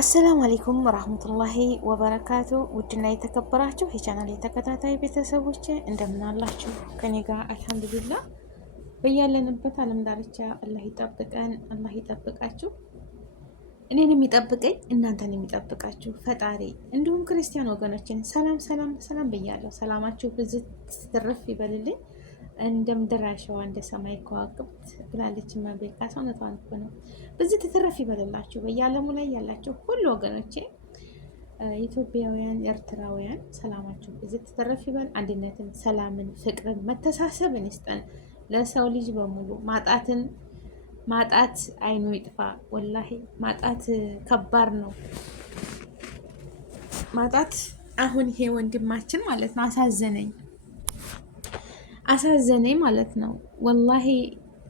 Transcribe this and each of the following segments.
አሰላሙ አለይኩም ወራህመቱላሂ ወበረካቱ። ውድና የተከበራችሁ የቻናል የተከታታይ ቤተሰቦች እንደምን አላችሁ? ከኔ ጋር አልሐምዱሊላህ። በያለንበት ዓለም ዳርቻ አላህ ይጠብቀን፣ አላህ ይጠብቃችሁ። እኔን የሚጠብቀኝ እናንተን የሚጠብቃችሁ ፈጣሪ፣ እንዲሁም ክርስቲያን ወገኖችን ሰላም ሰላም ሰላም ብያለሁ። ሰላማችሁ ብዝት ትርፍ ይበልልኝ እንደ ምድር አሸዋ እንደ ሰማይ ከዋክብት ብላለች እመቤት ካሳ። እውነቷን እኮ ነው። በዚህ ትትረፍ ይበልላችሁ በየዓለሙ ላይ ያላችሁ ሁሉ ወገኖቼ፣ ኢትዮጵያውያን፣ ኤርትራውያን ሰላማችሁ በዚህ ትትረፍ ይበል። አንድነትን፣ ሰላምን፣ ፍቅርን፣ መተሳሰብን ይስጠን ለሰው ልጅ በሙሉ። ማጣት አይኑ ይጥፋ። ወላሂ ማጣት ከባድ ነው። ማጣት አሁን ይሄ ወንድማችን ማለት ነው አሳዘነኝ ማለት ነው። ወላሂ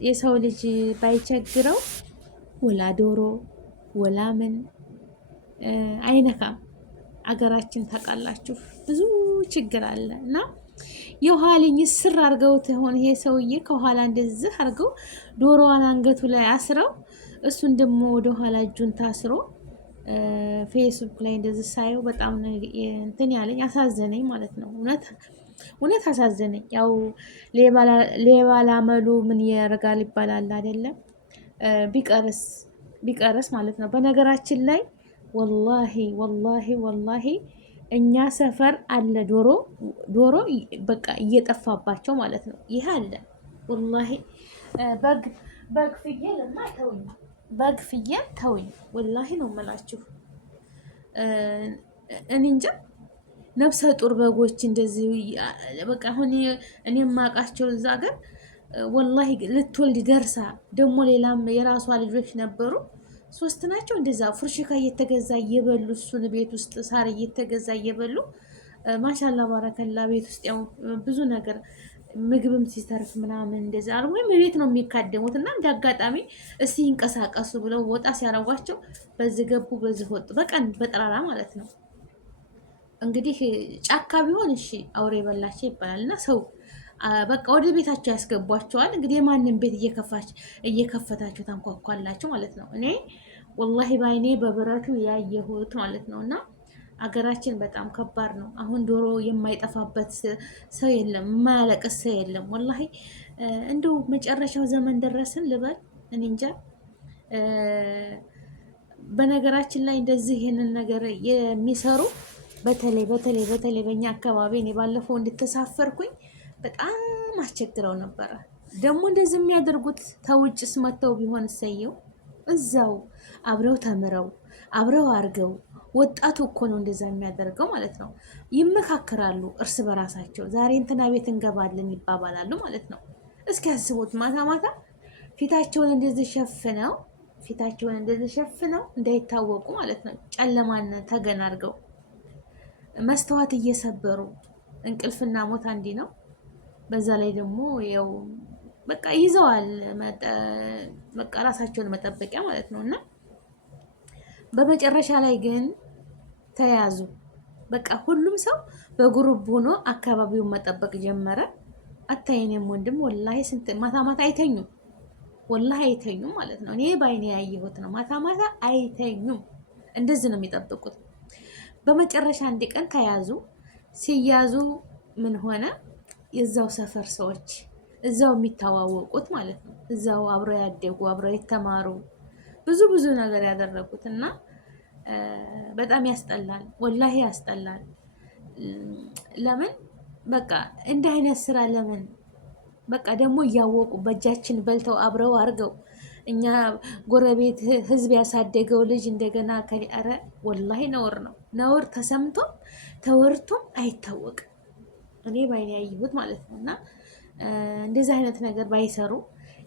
የሰው ልጅ ባይቸግረው ወላ ዶሮ ወላ ምን አይነካም። አገራችን ታውቃላችሁ ብዙ ችግር አለ እና የኋልኝ ስር አድርገውት ሆነ ይሄ ሰውዬ ከኋላ እንደዚህ አድርገው ዶሮዋን አንገቱ ላይ አስረው እሱን ደግሞ ወደ ኋላ እጁን ታስሮ ፌስቡክ ላይ እንደዚህ ሳየው በጣም እንትን ያለኝ አሳዘነኝ ማለት ነው። እውነት አሳዘነኝ። ያው ሌባ ላመሉ ምን ያደርጋል ይባላል አይደለም? ቢቀርስ ማለት ነው። በነገራችን ላይ ወላሂ እኛ ሰፈር አለ ዶሮ በቃ እየጠፋባቸው ማለት ነው። ይህ አለ ወላሂ። በግ ፍየልማ ተውኝ፣ በግ ፍየል ተውኝ። ወላሂ ነው የምላችሁ። እኔ እንጃ ነፍሰ ጡር በጎች እንደዚህ በቃ አሁን እኔ የማውቃቸው እዛ ሀገር ወላሂ ልትወልድ ደርሳ ደግሞ ሌላም የራሷ ልጆች ነበሩ። 3 ናቸው እንደዛ ፉርሽካ እየተገዛ እየበሉ እሱን ቤት ውስጥ ሳር እየተገዛ እየበሉ ማሻላ ባረከላ ቤት ውስጥ ያው ብዙ ነገር ምግብም ሲተርፍ ምናምን እንደዛ ወይም ቤት ነው የሚካደሙት። እና እንደ አጋጣሚ እስቲ ይንቀሳቀሱ ብለው ወጣ ሲያረጓቸው በዚህ ገቡ በዚህ ወጡ፣ በቀን በጠራራ ማለት ነው። እንግዲህ ጫካ ቢሆን እሺ አውሬ በላቸው ይባላል። እና ሰው በቃ ወደ ቤታቸው ያስገቧቸዋል። እንግዲህ የማንም ቤት እየከፈታቸው ታንኳኳላቸው ማለት ነው። እኔ ወላሂ ባይኔ በብረቱ ያየሁት ማለት ነው። እና አገራችን በጣም ከባድ ነው። አሁን ዶሮ የማይጠፋበት ሰው የለም፣ የማያለቅስ ሰው የለም። ወላሂ እንደው መጨረሻው ዘመን ደረስን ልበል፣ እኔ እንጃ። በነገራችን ላይ እንደዚህ ይህንን ነገር የሚሰሩ በተለይ በእኛ አካባቢ እኔ ባለፈው እንድተሳፈርኩኝ በጣም አስቸግረው ነበረ። ደግሞ እንደዚህ የሚያደርጉት ተውጭስ መተው ቢሆን እሰየው፣ እዛው አብረው ተምረው አብረው አድርገው። ወጣቱ እኮ ነው እንደዛ የሚያደርገው ማለት ነው። ይመካከራሉ እርስ በራሳቸው። ዛሬ እንትና ቤት እንገባለን ይባባላሉ ማለት ነው። እስኪ ያስቡት፣ ማታ ማታ ፊታቸውን እንደዚህ ሸፍነው እንዳይታወቁ ማለት ነው። ጨለማን ተገን አድርገው መስተዋት እየሰበሩ እንቅልፍና ሞት አንዲ ነው። በዛ ላይ ደግሞ ያው በቃ ይዘዋል በቃ ራሳቸውን መጠበቂያ ማለት ነው። እና በመጨረሻ ላይ ግን ተያዙ። በቃ ሁሉም ሰው በግሩፕ ሆኖ አካባቢውን መጠበቅ ጀመረ። አታየኔም ወንድም ወላሂ ስንት ማታ ማታ አይተኙም፣ ወላሂ አይተኙም ማለት ነው። እኔ ባይኔ ያየሁት ነው። ማታ ማታ አይተኙም፣ እንደዚህ ነው የሚጠብቁት። በመጨረሻ አንድ ቀን ተያዙ። ሲያዙ ምን ሆነ? የዛው ሰፈር ሰዎች እዛው የሚተዋወቁት ማለት ነው። እዛው አብረው ያደጉ አብረው የተማሩ ብዙ ነገር ያደረጉት እና በጣም ያስጠላል፣ ወላሂ ያስጠላል። ለምን በቃ እንዲህ አይነት ስራ ለምን በቃ ደግሞ እያወቁ በእጃችን በልተው አብረው አድርገው እኛ ጎረቤት ህዝብ ያሳደገው ልጅ እንደገና ከሊአረ ወላሂ ነውር ነው። ነውር ተሰምቶም ተወርቶም አይታወቅም። እኔ ባይኔ ያየሁት ማለት ነው። እና እንደዚህ አይነት ነገር ባይሰሩ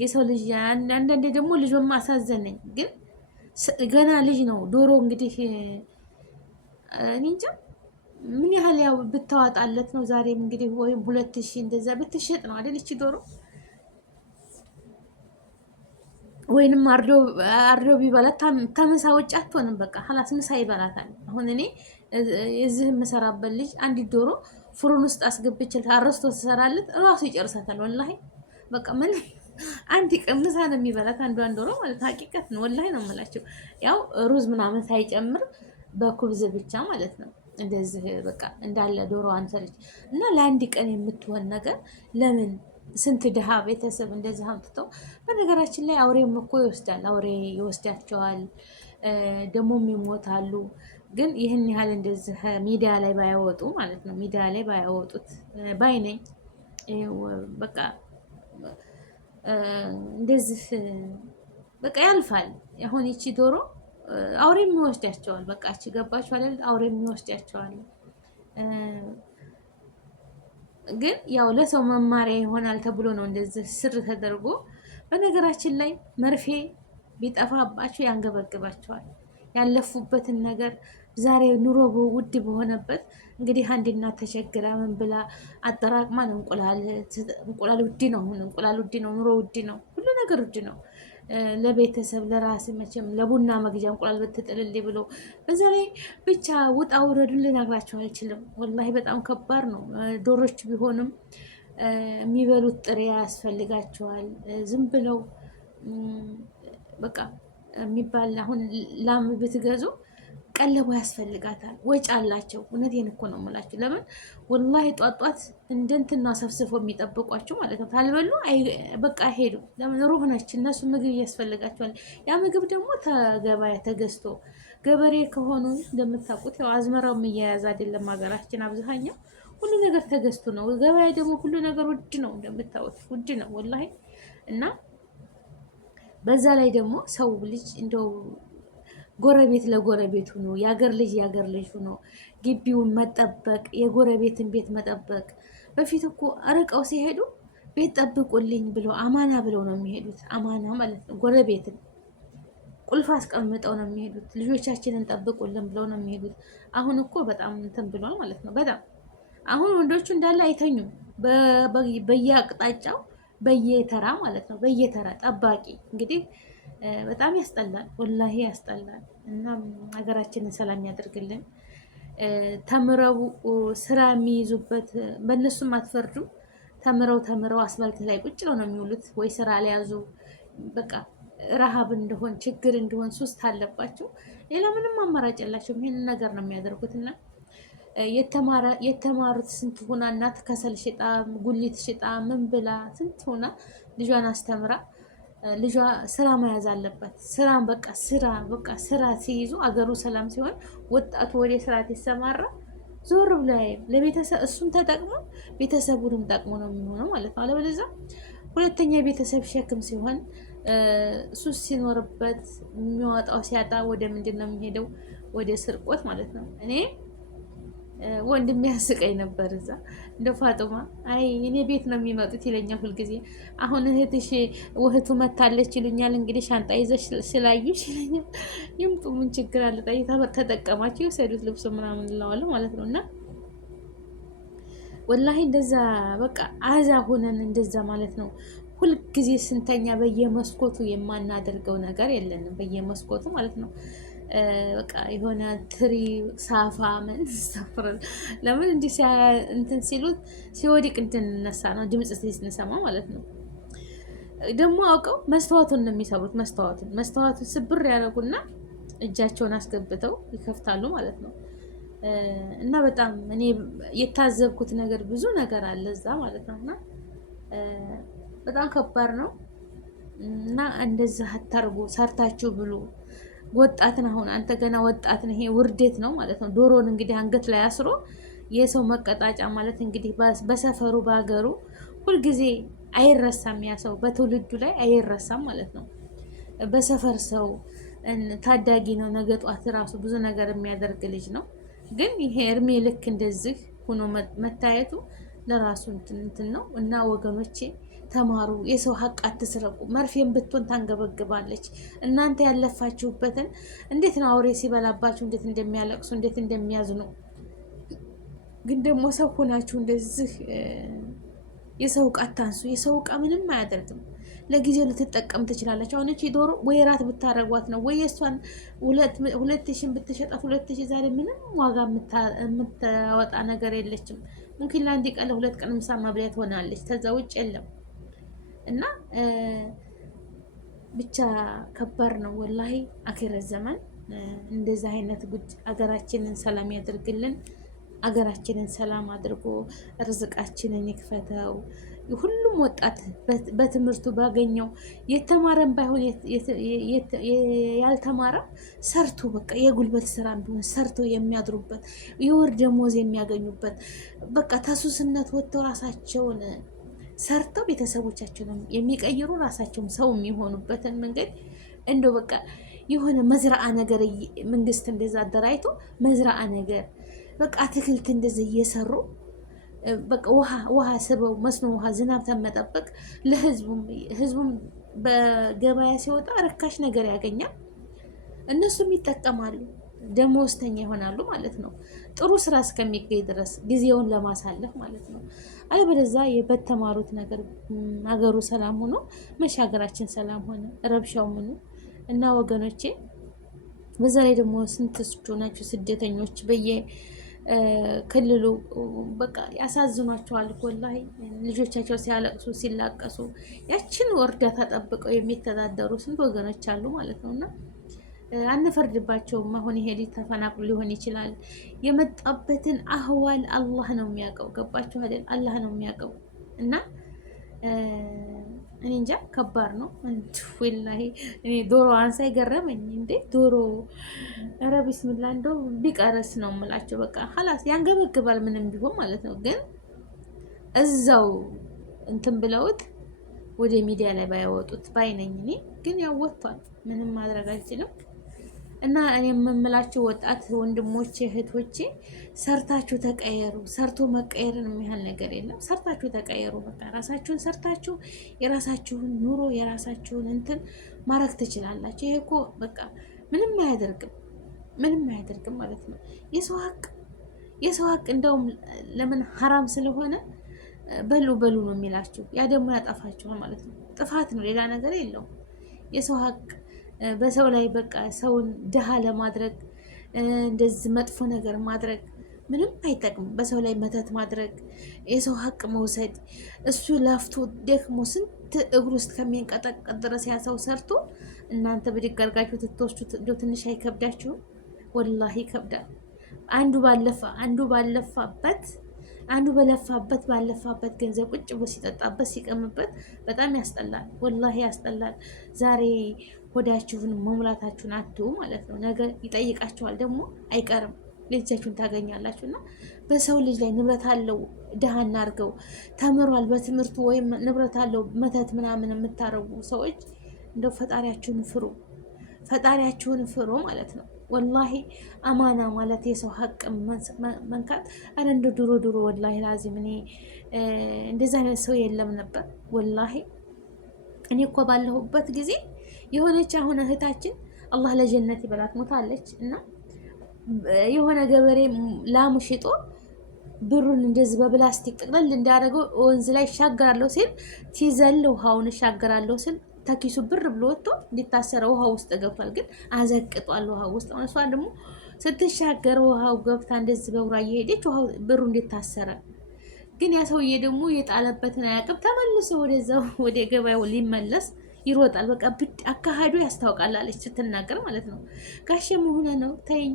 የሰው ልጅ አንዳንዴ ደግሞ ልጅ አሳዘነኝ። ግን ገና ልጅ ነው ዶሮ እንግዲህ እኔ እንጃ ምን ያህል ያው ብታዋጣለት ነው። ዛሬም እንግዲህ ወይም 2000 እንደዛ ብትሸጥ ነው አይደል እቺ ዶሮ፣ ወይንም አርዶ ቢበላት ተምሳ ውጭ አትሆንም። በቃ ሀላስ ምሳ ይበላታል። አሁን እኔ የዚህ የምሰራበት ልጅ አንዲት ዶሮ ፍሩን ውስጥ አስገብቼ አረስቶ ትሰራለት እራሱ ይጨርሳታል። ወላሂ በቃ ምን አንድ ቀን ምሳ ነው የሚበላት አንዷን ዶሮ ማለት ነው። ሀቂቀት ነው ወላሂ ነው የምላቸው። ያው ሩዝ ምናምን ሳይጨምር በኩብዝ ብቻ ማለት ነው። እንደዚህ በቃ እንዳለ ዶሮ አንሰርች እና ለአንድ ቀን የምትሆን ነገር ለምን ስንት ድሃ ቤተሰብ እንደዚህ አምጥተው። በነገራችን ላይ አውሬም እኮ ይወስዳል፣ አውሬ ይወስዳቸዋል፣ ደግሞም ይሞታሉ። ግን ይህን ያህል እንደዚህ ሚዲያ ላይ ባያወጡ ማለት ነው፣ ሚዲያ ላይ ባያወጡት ባይነኝ በቃ እንደዚህ በቃ ያልፋል። አሁን ይቺ ዶሮ አውሬም ይወስዳቸዋል። በቃ እቺ ገባችሁ አይደል? አውሬም ይወስዳቸዋል። ግን ያው ለሰው መማሪያ ይሆናል ተብሎ ነው እንደዚህ ስር ተደርጎ። በነገራችን ላይ መርፌ ቢጠፋባቸው ያንገበግባቸዋል። ያለፉበትን ነገር ዛሬ ኑሮ ውድ በሆነበት እንግዲህ አንድ እናት ተቸግራ ምን ብላ አጠራቅማ ነው እንቁላል ውድ ነው። እንቁላል ውድ ነው፣ ኑሮ ውድ ነው፣ ሁሉ ነገር ውድ ነው። ለቤተሰብ ለራስ መቼም ለቡና መግዣ እንቁላል ብትጥልልኝ ብሎ በዛ ላይ ብቻ ውጣ ውረዱን ልነግራቸው አልችልም። ወላሂ በጣም ከባድ ነው። ዶሮች ቢሆንም የሚበሉት ጥሬ ያስፈልጋቸዋል። ዝም ብለው በቃ የሚባል አሁን ላም ብትገዙ ቀለቡ ያስፈልጋታል። ወጪ አላቸው። እውነቴን እኮ ነው የምላችሁ። ለምን ወላሂ ጧጧት እንደንትና ሰብስፎ የሚጠብቋቸው ማለት ነው። ካልበሉ በቃ ሄዱ። ለምን ሩህ ነች። እነሱ ምግብ እያስፈልጋቸዋል። ያ ምግብ ደግሞ ተገበያ ተገዝቶ ገበሬ ከሆኑ እንደምታውቁት ያው አዝመራው እየያዘ አይደለም ሀገራችን አብዛኛው ሁሉ ነገር ተገዝቶ ነው። ገበያ ደግሞ ሁሉ ነገር ውድ ነው፣ እንደምታውቁት ውድ ነው ወላሂ። እና በዛ ላይ ደግሞ ሰው ልጅ እንደው ጎረቤት ለጎረቤት ሆኖ የአገር ልጅ ሆኖ ግቢውን መጠበቅ፣ የጎረቤትን ቤት መጠበቅ። በፊት እኮ አርቀው ሲሄዱ ቤት ጠብቁልኝ ብለው አማና ብለው ነው የሚሄዱት። አማና ማለት ነው ጎረቤትን ቁልፍ አስቀምጠው ነው የሚሄዱት። ልጆቻችንን ጠብቁልን ብለው ነው የሚሄዱት። አሁን እኮ በጣም እንትን ብሏል ማለት ነው። በጣም አሁን ወንዶቹ እንዳለ አይተኙም። በየአቅጣጫው በየተራ ማለት ነው፣ በየተራ ጠባቂ እንግዲህ በጣም ያስጠላል፣ ወላሂ ያስጠላል። እና ሀገራችንን ሰላም ያደርግልን። ተምረው ስራ የሚይዙበት በእነሱም አትፈርዱም። ተምረው አስፋልት ላይ ቁጭ ነው የሚውሉት። ወይ ስራ ሊያዙ በቃ ረሃብ እንደሆን ችግር እንደሆን ሱስ አለባቸው። ሌላ ምንም አማራጭ የላቸውም። ይህንን ነገር ነው የሚያደርጉት። እና የተማሩት ስንት ሆና እናት ከሰል ሽጣ ጉሊት ሽጣ ምን ብላ ስንት ሆና ልጇን አስተምራ ልጇ ስራ መያዝ አለበት። ስራን በቃ ስራ ሲይዙ አገሩ ሰላም ሲሆን ወጣቱ ወደ ስራ ሲሰማራ ዞር ብሎ ለቤተሰብ እሱም ተጠቅሞ ቤተሰቡንም ጠቅሞ ነው የሚሆነው ማለት ነው። አለበለዚያ ሁለተኛ የቤተሰብ ሸክም ሲሆን ሱስ ሲኖርበት የሚወጣው ሲያጣ ወደ ምንድን ነው የሚሄደው? ወደ ስርቆት ማለት ነው። እኔ ወንድም ያስቀኝ ነበር እዛ እንደ ፋጡማ አይ እኔ ቤት ነው የሚመጡት ይለኛል ሁልጊዜ። አሁን እህትሽ ውህቱ መታለች ይሉኛል። እንግዲህ ሻንጣ ይዘሽ ስላዩሽ ይለኛል። ይምጡ ምን ችግር አለ? ተጠቀማቸው የወሰዱት ልብሱ ምናምን እንለዋለን ማለት ነው። እና ወላሂ እንደዛ በቃ አዛ ሆነን እንደዛ ማለት ነው። ሁልጊዜ ስንተኛ በየመስኮቱ የማናደርገው ነገር የለንም። በየመስኮቱ ማለት ነው በቃ የሆነ ትሪ ሳፋ መንስተፍረን ለምን እንዲህ እንትን ሲሉት ሲወዲቅ እንድንነሳ ነው ድምፅ ስንሰማ ማለት ነው። ደግሞ አውቀው መስተዋቱን ነው የሚሰሩት። መስተዋቱን ስብር ያደረጉና እጃቸውን አስገብተው ይከፍታሉ ማለት ነው። እና በጣም እኔ የታዘብኩት ነገር ብዙ ነገር አለ እዛ ማለት ነው። እና በጣም ከባድ ነው። እና እንደዛ አታርጉ፣ ሰርታችሁ ብሉ። ወጣትን አሁን አንተ ገና ወጣትን፣ ይሄ ውርደት ነው ማለት ነው። ዶሮን እንግዲህ አንገት ላይ አስሮ የሰው መቀጣጫ ማለት እንግዲህ በሰፈሩ በሀገሩ ሁልጊዜ አይረሳም። ያ ሰው በትውልዱ ላይ አይረሳም ማለት ነው። በሰፈር ሰው ታዳጊ ነው። ነገ ጧት ራሱ ብዙ ነገር የሚያደርግ ልጅ ነው። ግን ይሄ እድሜ ልክ እንደዚህ ሆኖ መታየቱ ለራሱ እንትን ነው። እና ወገኖቼ ተማሩ፣ የሰው ሀቅ አትስረቁ። መርፌን ብትሆን ታንገበግባለች። እናንተ ያለፋችሁበትን እንዴት ነው አውሬ ሲበላባችሁ እንዴት እንደሚያለቅሱ እንዴት እንደሚያዝኑ። ግን ደግሞ ሰው ሆናችሁ እንደዚህ የሰው እቃ አታንሱ። የሰው እቃ ምንም አያደርግም። ለጊዜው ልትጠቀም ትችላለች። አሁን እቺ ዶሮ ወይ ራት ብታረጓት ነው ወይ የእሷን 2000 ብትሸጣት 2000 ዛሬ ምንም ዋጋ የምታወጣ ነገር የለችም። ሙምኪን ለአንድ ቀን ለሁለት ቀን ምሳ ማብሊያ ትሆናለች። ከዛ ውጭ የለም። እና ብቻ ከባድ ነው ወላሂ አኺረት ዘመን። እንደዚህ አይነት ጉድ አገራችንን ሰላም ያድርግልን። አገራችንን ሰላም አድርጎ ርዝቃችንን ይክፈተው። ሁሉም ወጣት በትምህርቱ ባገኘው የተማረም ባይሆን ያልተማረ ሰርቶ በቃ የጉልበት ስራ ቢሆን ሰርቶ የሚያድሩበት የወር ደሞዝ የሚያገኙበት በቃ ተሱስነት ወጥተው ራሳቸውን ሰርተው ቤተሰቦቻቸውን የሚቀይሩ ራሳቸውን ሰው የሚሆኑበትን መንገድ እንደው በቃ የሆነ መዝራአ ነገር መንግስት እንደዛ አደራጅቶ መዝራአ ነገር በቃ አትክልት እንደዚህ እየሰሩ በቃ ውሃ ስበው መስኖ ውሃ ዝናብ ተመጠበቅ ህዝቡም በገበያ ሲወጣ ርካሽ ነገር ያገኛል። እነሱም ይጠቀማሉ፣ ደሞዝተኛ ይሆናሉ ማለት ነው። ጥሩ ስራ እስከሚገኝ ድረስ ጊዜውን ለማሳለፍ ማለት ነው። አለበለዚያ በተማሩት ነገር ሀገሩ ሰላም ሆኖ መሻገራችን ሰላም ሆነ ረብሻው ምኑ እና ወገኖቼ፣ በዛ ላይ ደግሞ ስንት ናቸው ስደተኞች ክልሉ በቃ ያሳዝኗቸዋል። ወላሂ ልጆቻቸው ሲያለቅሱ ሲላቀሱ ያችን እርዳታ ጠብቀው የሚተዳደሩ ስንት ወገኖች አሉ ማለት ነው። እና አንፈርድባቸውም። አሁን ይሄ ልጅ ተፈናቅሎ ሊሆን ይችላል። የመጣበትን አህዋል አላህ ነው የሚያውቀው። ገባችሁ አይደል? አላህ ነው የሚያውቀው። እና እኔ እንጃ ከባድ ነው። ወላሂ እኔ ዶሮ አንሳ ገረመኝ እንዴ ዶሮ። ኧረ ቢስሚላ እንደው ቢቀረስ ነው የምላቸው። በቃ ሀላስ ያንገበግባል ምንም ቢሆን ማለት ነው። ግን እዛው እንትን ብለውት ወደ ሚዲያ ላይ ባያወጡት ባይነኝ እኔ። ግን ያው ወጥቷል፣ ምንም ማድረግ አልችልም። እና እኔ የምምላችሁ ወጣት ወንድሞቼ እህቶቼ፣ ሰርታችሁ ተቀየሩ። ሰርቶ መቀየርን የሚያህል ነገር የለም። ሰርታችሁ ተቀየሩ። በቃ ራሳችሁን ሰርታችሁ የራሳችሁን ኑሮ የራሳችሁን እንትን ማድረግ ትችላላችሁ። ይሄ እኮ በቃ ምንም አያደርግም ማለት ነው። የሰው ሀቅ እንደውም ለምን ሀራም ስለሆነ በሉ ነው የሚላችሁ። ያ ደግሞ ያጠፋችኋል ማለት ነው። ጥፋት ነው፣ ሌላ ነገር የለውም። የሰው ሀቅ በሰው ላይ በቃ ሰውን ድሃ ለማድረግ እንደዚህ መጥፎ ነገር ማድረግ ምንም አይጠቅም። በሰው ላይ መተት ማድረግ፣ የሰው ሀቅ መውሰድ፣ እሱ ለፍቶ ደክሞ ስንት እግሩ ውስጥ ከሚንቀጠቀጥ ድረስ ያ ሰው ሰርቶ እናንተ ብድግ አድርጋችሁ ትትወስዱት እንደው ትንሽ አይከብዳችሁም? ወላሂ ይከብዳል። አንዱ ባለፋበት ገንዘብ ቁጭ ብሎ ሲጠጣበት ሲቀምበት በጣም ያስጠላል። ወላሂ ያስጠላል። ዛሬ ሆዳችሁን መሙላታችሁን አትዩ ማለት ነው። ነገ ይጠይቃችኋል፣ ደግሞ አይቀርም ልጃችሁን ታገኛላችሁ። እና በሰው ልጅ ላይ ንብረት አለው ድሃ እናርገው ተምሯል በትምህርቱ ወይም ንብረት አለው መተት ምናምን የምታረጉ ሰዎች እንደው ፈጣሪያችሁን ፍሩ ማለት ነው። ወላሂ አማና ማለት የሰው ሀቅ መንካት። አረ እንደ ድሮ ወላሂ ላዚም እኔ እንደዚህ አይነት ሰው የለም ነበር። ወላሂ እኔ እኮ ባለሁበት ጊዜ የሆነች አሁን እህታችን አላህ ለጀነት ይበላት ሞታለች። እና የሆነ ገበሬ ላም ሽጦ ብሩን እንደዚህ በፕላስቲክ ጥቅልል እንዳደረገው ወንዝ ላይ ይሻገራለሁ ሲል ትይዘል ውሃውን ይሻገራለሁ ሲል ተኪሱ ብር ብሎ ወጥቶ እንዲታሰረ ውሃ ውስጥ ገብቷል። ግን አዘቅጧል ውሃ ውስጥ። እሷ ደግሞ ስትሻገር ውሃው ገብታ እንደዚህ በውራ እየሄደች ውሃው ብሩ እንዲታሰረ። ግን ያ ሰውዬ ደግሞ የጣለበትን አያውቅም። ተመልሶ ወደዛው ወደ ገበያው ሊመለስ ይሮጣል። በቃ አካሄዱ ያስታውቃል አለች ስትናገር ማለት ነው። ጋሼ መሆነ ነው ተይኝ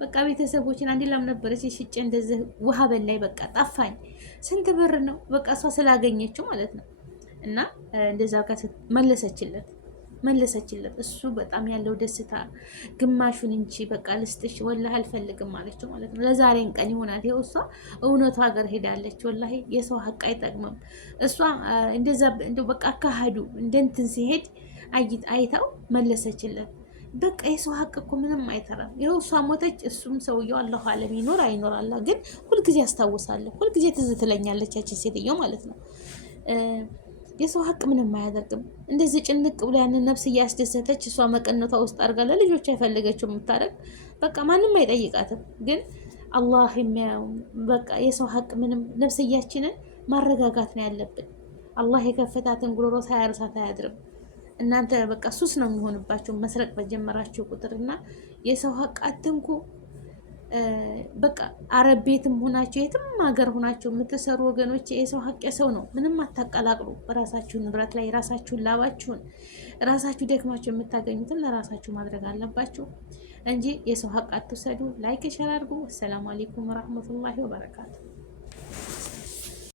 በቃ ቤተሰቦችን አንድ ላም ነበረች ሽጬ እንደዚህ ውሃ በላይ በቃ ጠፋኝ። ስንት ብር ነው በቃ እሷ ስላገኘችው ማለት ነው። እና እንደዛ ጋር መለሰችለት። እሱ በጣም ያለው ደስታ ግማሹን እንጂ በቃ ልስጥሽ ወላሂ አልፈልግም አለችው ማለት ነው። ለዛሬን ቀን ይሆናል። ይኸው እሷ እውነቱ ሀገር ሄዳለች። ወላሂ የሰው ሀቅ አይጠቅምም። እሷ እንደዛ እንደው በቃ አካሄዱ እንደንትን ሲሄድ አይታው መለሰችለት። በቃ የሰው ሀቅ እኮ ምንም አይተራም። ይኸው እሷ ሞተች፣ እሱም ሰውየው አላሁ አለም ይኖር አይኖራላ። ግን ሁልጊዜ አስታውሳለሁ፣ ሁልጊዜ ትዝ ትለኛለች ያችን ሴትየው ማለት ነው። የሰው ሀቅ ምንም አያደርግም። እንደዚህ ጭንቅ ብሎ ያንን ነፍስ እያስደሰተች እሷ መቀነቷ ውስጥ አድርጋ ለልጆቿ የፈለገችው የምታደርግ በቃ ማንም አይጠይቃትም። ግን አላህ የሚያየው በቃ የሰው ሀቅ ምንም ነፍስያችንን ማረጋጋት ነው ያለብን። አላህ የከፈታትን ጉሮሮ ሳያርሳት አያድርም። እናንተ በቃ ሱስ ነው የሚሆንባቸው መስረቅ በጀመራችሁ ቁጥር። እና የሰው ሀቅ አትንኩ። በቃ አረብ ቤትም ሆናችሁ የትም ሀገር ሆናችሁ የምትሰሩ ወገኖች የሰው ሀቅ የሰው ነው። ምንም አታቀላቅሉ። በራሳችሁ ንብረት ላይ ራሳችሁን ላባችሁን ራሳችሁ ደክማችሁ የምታገኙትን ለራሳችሁ ማድረግ አለባችሁ እንጂ የሰው ሀቅ አትውሰዱ። ላይክ ሸር አድርጉ። አሰላሙ አለይኩም ወራህመቱላሂ ወበረካቱ።